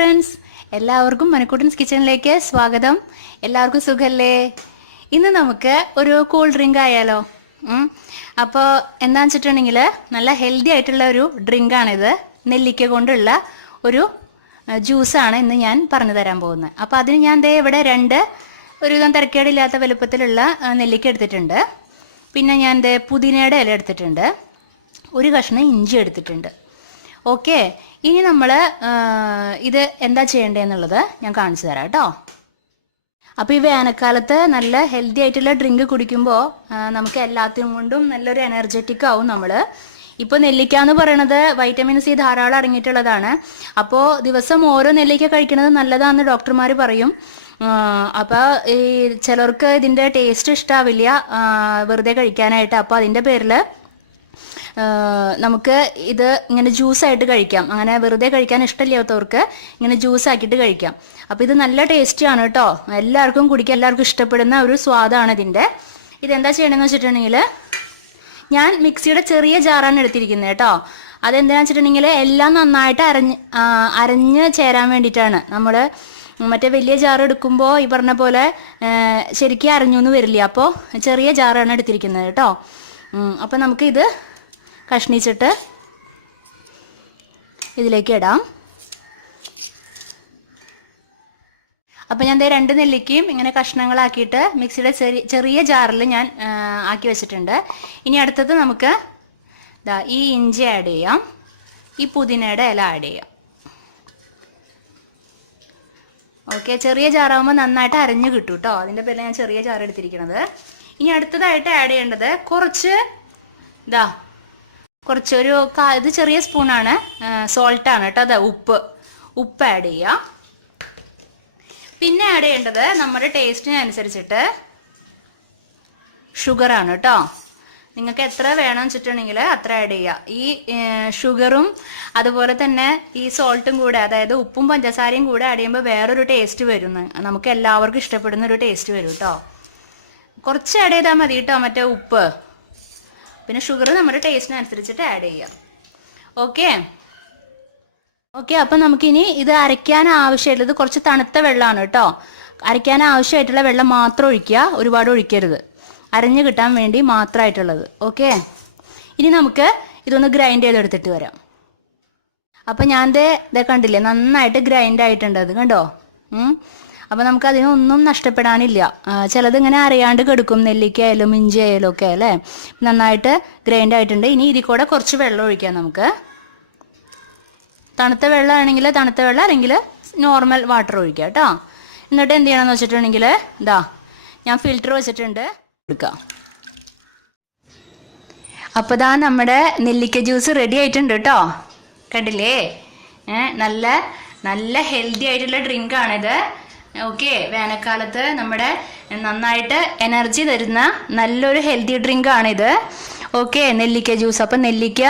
Friends, എല്ലാവർക്കും മനക്കൂട്ടൻസ് കിച്ചണിലേക്ക് സ്വാഗതം. എല്ലാവർക്കും സുഖല്ലേ? ഇന്ന് നമുക്ക് ഒരു കൂൾ ഡ്രിങ്ക് ആയാലോ? അപ്പോൾ എന്താണെന്ന് വെച്ചിട്ടുണ്ടെങ്കിൽ നല്ല ഹെൽത്തി ആയിട്ടുള്ള ഒരു ഡ്രിങ്കാണിത്. നെല്ലിക്ക കൊണ്ടുള്ള ഒരു ജ്യൂസാണ് ഇന്ന് ഞാൻ പറഞ്ഞു തരാൻ പോകുന്നത്. അപ്പോൾ അതിന് ഞാൻ ഇവിടെ ഒരുവിധം തിരക്കേടില്ലാത്ത വലുപ്പത്തിലുള്ള നെല്ലിക്ക എടുത്തിട്ടുണ്ട്. പിന്നെ ഞാൻ പുതിനയുടെ ഇല എടുത്തിട്ടുണ്ട്. ഒരു കഷ്ണം ഇഞ്ചി എടുത്തിട്ടുണ്ട്. ഓക്കെ, ഇനി നമ്മൾ ഇത് എന്താ ചെയ്യേണ്ടതെന്നുള്ളത് ഞാൻ കാണിച്ചു തരാം കേട്ടോ. അപ്പോൾ ഈ വേനൽക്കാലത്ത് നല്ല ഹെൽത്തി ആയിട്ടുള്ള ഡ്രിങ്ക് കുടിക്കുമ്പോൾ നമുക്ക് എല്ലാത്തിനും കൊണ്ടും നല്ലൊരു എനർജറ്റിക് ആവും നമ്മൾ. ഇപ്പോൾ നെല്ലിക്ക എന്ന് പറയുന്നത് വൈറ്റമിൻ സി ധാരാളം അടങ്ങിയിട്ടുള്ളതാണ്. അപ്പോൾ ദിവസം ഓരോ നെല്ലിക്ക കഴിക്കുന്നത് നല്ലതാണെന്ന് ഡോക്ടർമാർ പറയും. അപ്പോൾ ഈ ചിലർക്ക് ഇതിൻ്റെ ടേസ്റ്റ് ഇഷ്ടാവില്ല വെറുതെ കഴിക്കാനായിട്ട്. അപ്പോൾ അതിൻ്റെ പേരിൽ നമുക്ക് ഇത് ഇങ്ങനെ ജ്യൂസായിട്ട് കഴിക്കാം. അങ്ങനെ വെറുതെ കഴിക്കാൻ ഇഷ്ടമില്ലാത്തവർക്ക് ഇങ്ങനെ ജ്യൂസ് ആക്കിയിട്ട് കഴിക്കാം. അപ്പോൾ ഇത് നല്ല ടേസ്റ്റിയാണ് കേട്ടോ. എല്ലാവർക്കും കുടിക്കാൻ എല്ലാവർക്കും ഇഷ്ടപ്പെടുന്ന ഒരു സ്വാദാണ് ഇതിൻ്റെ. ഇതെന്താ ചെയ്യണമെന്ന് വെച്ചിട്ടുണ്ടെങ്കിൽ ഞാൻ മിക്സിയുടെ ചെറിയ ജാറാണ് എടുത്തിരിക്കുന്നത് കേട്ടോ. അതെന്താണെന്ന് വെച്ചിട്ടുണ്ടെങ്കിൽ എല്ലാം നന്നായിട്ട് അരഞ്ഞ് ചേരാൻ വേണ്ടിയിട്ടാണ്. നമ്മൾ മറ്റേ വലിയ ജാർ എടുക്കുമ്പോൾ ഈ പറഞ്ഞ പോലെ ശരിക്കും അരഞ്ഞൊന്നും വരില്ല. അപ്പോൾ ചെറിയ ജാറാണ് എടുത്തിരിക്കുന്നത് കേട്ടോ. അപ്പോൾ നമുക്കിത് കഷ്ണിച്ചിട്ട് ഇതിലേക്ക് ഇടാം. അപ്പം ഞാൻ 2 നെല്ലിക്കയും ഇങ്ങനെ കഷ്ണങ്ങളാക്കിയിട്ട് മിക്സിയുടെ ചെറിയ ജാറിൽ ഞാൻ ആക്കി വെച്ചിട്ടുണ്ട്. ഇനി അടുത്തത് നമുക്ക് ഈ ഇഞ്ചി ആഡ് ചെയ്യാം, ഈ പുതിനയുടെ ഇല ആഡ് ചെയ്യാം. ഓക്കെ, ചെറിയ ജാറാകുമ്പോൾ നന്നായിട്ട് അരഞ്ഞ് കിട്ടും കേട്ടോ. അതിൻ്റെ പേരിൽ ഞാൻ ചെറിയ ജാർ എടുത്തിരിക്കുന്നത്. ഇനി അടുത്തതായിട്ട് ആഡ് ചെയ്യേണ്ടത് കുറച്ചൊരു ഇത് ചെറിയ സ്പൂണാണ്, സോൾട്ടാണ് കേട്ടോ. അതാ ഉപ്പ് ആഡ് ചെയ്യുക. പിന്നെ ആഡ് ചെയ്യേണ്ടത് നമ്മുടെ ടേസ്റ്റിനനുസരിച്ചിട്ട് ഷുഗറാണ് കേട്ടോ. നിങ്ങൾക്ക് എത്ര വേണമെന്ന് വെച്ചിട്ടുണ്ടെങ്കിൽ അത്ര ആഡ് ചെയ്യുക. ഈ ഷുഗറും അതുപോലെ തന്നെ ഈ സോൾട്ടും കൂടെ, അതായത് ഉപ്പും പഞ്ചസാരയും കൂടെ ആഡ് ചെയ്യുമ്പോൾ വേറൊരു ടേസ്റ്റ് വരും. നമുക്ക് എല്ലാവർക്കും ഇഷ്ടപ്പെടുന്ന ഒരു ടേസ്റ്റ് വരും കേട്ടോ. കുറച്ച് ആഡ് ചെയ്താൽ മതി കേട്ടോ, മറ്റേ ഉപ്പ്. പിന്നെ ഷുഗർ നമ്മുടെ ടേസ്റ്റിനനുസരിച്ചിട്ട് ആഡ് ചെയ്യാം. ഓക്കെ, അപ്പം നമുക്കിനി ഇത് അരയ്ക്കാൻ ആവശ്യമായിട്ടുള്ളത് കുറച്ച് തണുത്ത വെള്ളമാണ് കേട്ടോ. അരയ്ക്കാൻ ആവശ്യമായിട്ടുള്ള വെള്ളം മാത്രം ഒഴിക്കുക, ഒരുപാട് ഒഴിക്കരുത്. അരഞ്ഞു കിട്ടാൻ വേണ്ടി മാത്രമായിട്ടുള്ളത്. ഓക്കെ, ഇനി നമുക്ക് ഇതൊന്ന് ഗ്രൈൻഡ് ചെയ്തെടുത്തിട്ട് വരാം. അപ്പം ഞാൻ കണ്ടില്ലേ, നന്നായിട്ട് ഗ്രൈൻഡ് ആയിട്ടുണ്ട്. അത് കണ്ടോ? അപ്പം നമുക്ക് അതിനൊന്നും നഷ്ടപ്പെടാനില്ല. ചിലത് ഇങ്ങനെ അറിയാണ്ട് കെടുക്കും, നെല്ലിക്ക ആയാലും ഇഞ്ചി ആയാലും ഒക്കെ അല്ലേ. നന്നായിട്ട് ഗ്രൈൻഡ് ആയിട്ടുണ്ട്. ഇനി ഇതിൽ കൂടെ കുറച്ച് വെള്ളം ഒഴിക്കാം നമുക്ക്. തണുത്ത വെള്ളം ആണെങ്കിൽ തണുത്ത വെള്ളം, അല്ലെങ്കിൽ നോർമൽ വാട്ടർ ഒഴിക്കുക കേട്ടോ. എന്നിട്ട് എന്ത് ചെയ്യണമെന്ന് വെച്ചിട്ടുണ്ടെങ്കിൽ ഞാൻ ഫിൽറ്റർ വെച്ചിട്ടുണ്ട്, എടുക്കാം. അപ്പോൾ നമ്മുടെ നെല്ലിക്ക ജ്യൂസ് റെഡി ആയിട്ടുണ്ട് കേട്ടോ. കണ്ടില്ലേ? നല്ല നല്ല ഹെൽത്തി ആയിട്ടുള്ള ഡ്രിങ്കാണിത്. ഓക്കെ, വേനൽക്കാലത്ത് നമ്മുടെ നന്നായിട്ട് എനർജി തരുന്ന നല്ലൊരു ഹെൽത്തി ഡ്രിങ്കാണിത്. ഓക്കെ, നെല്ലിക്ക ജ്യൂസ്. അപ്പം നെല്ലിക്ക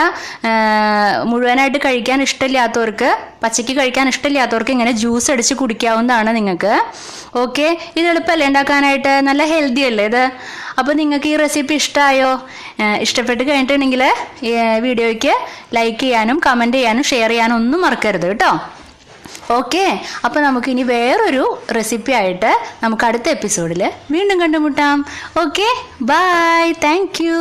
മുഴുവനായിട്ട് കഴിക്കാൻ ഇഷ്ടമില്ലാത്തവർക്ക്, പച്ചയ്ക്ക് കഴിക്കാൻ ഇഷ്ടമില്ലാത്തവർക്ക് ഇങ്ങനെ ജ്യൂസ് അടിച്ച് കുടിക്കാവുന്നതാണ് നിങ്ങൾക്ക്. ഓക്കെ, ഇത് എളുപ്പമല്ലേ ഉണ്ടാക്കാനായിട്ട്? നല്ല ഹെൽത്തി അല്ലേ ഇത്? അപ്പോൾ നിങ്ങൾക്ക് ഈ റെസിപ്പി ഇഷ്ടമായോ? ഇഷ്ടപ്പെട്ട് കഴിഞ്ഞിട്ടുണ്ടെങ്കിൽ വീഡിയോയ്ക്ക് ലൈക്ക് ചെയ്യാനും കമൻറ്റ് ചെയ്യാനും ഷെയർ ചെയ്യാനും ഒന്നും മറക്കരുത് കേട്ടോ. ഓക്കെ, അപ്പോൾ നമുക്കിനി വേറൊരു റെസിപ്പി ആയിട്ട് നമുക്ക് അടുത്ത എപ്പിസോഡിൽ വീണ്ടും കണ്ടുമുട്ടാം. Okay, bye, thank U.